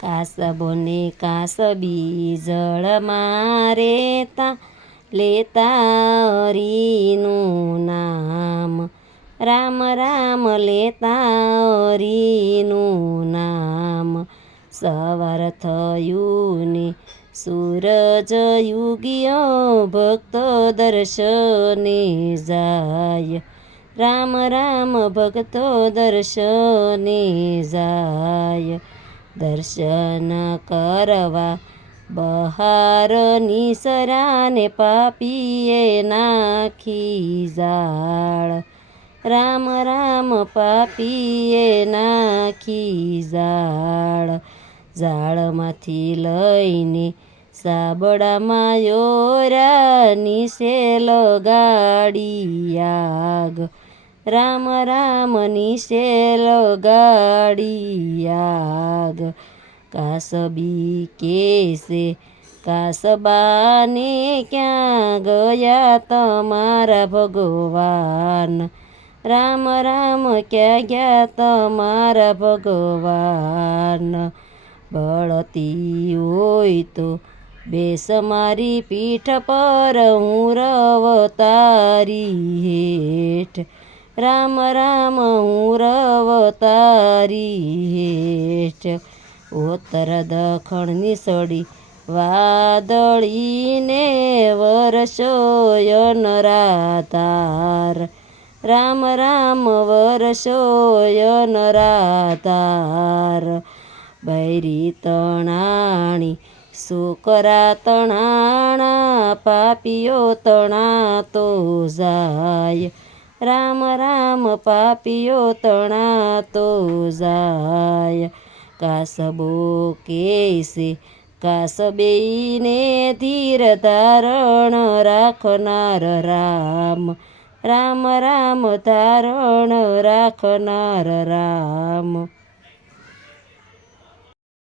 કાસબોને કાસબી જળમાં રેતા લેતા હરીનું નામ, રામ રામ લેતા હરીનું નામ. સવાર થયું ને સૂરજ યુગ્યો, ભક્તો દર્શને જાય, રામ રામ ભક્તો દર્શને જાય. દર્શન કરવા બહાર નિસરાને પાપીએ નાખી જાળ, રામ રામ પાપીએ નાખી જાળ. જાળમાંથી લઈને સાબડામાં યોરા, નીચે લગાડી આગ, રામ રામ નીચે લગાડી આગ. કાસબી કેસે કાસબાને ક્યાં ગયા તમારા ભગવાન, રામ રામ ક્યાં ગયા તમારા ભગવાન. બળતી હોય તો બેસ મારી પીઠ પર, હું રવ તારી હેઠ, રામ રામ હું રવ તારી હેઠ. ઉત્તર દખણની સડી વાદળીને વરસોય નરાધાર, રામ રામ વરસોય નરાધાર. બૈરી તણાણી છોકરા તણાણા, પાપીઓ તણાતો જાય, રામ રામ પાપીઓ તણાતો જાય. કાસબો કેસે કાસબેને ધીર ધારણ રાખનાર રામ, રામ રામ ધારણ રાખનાર રામ.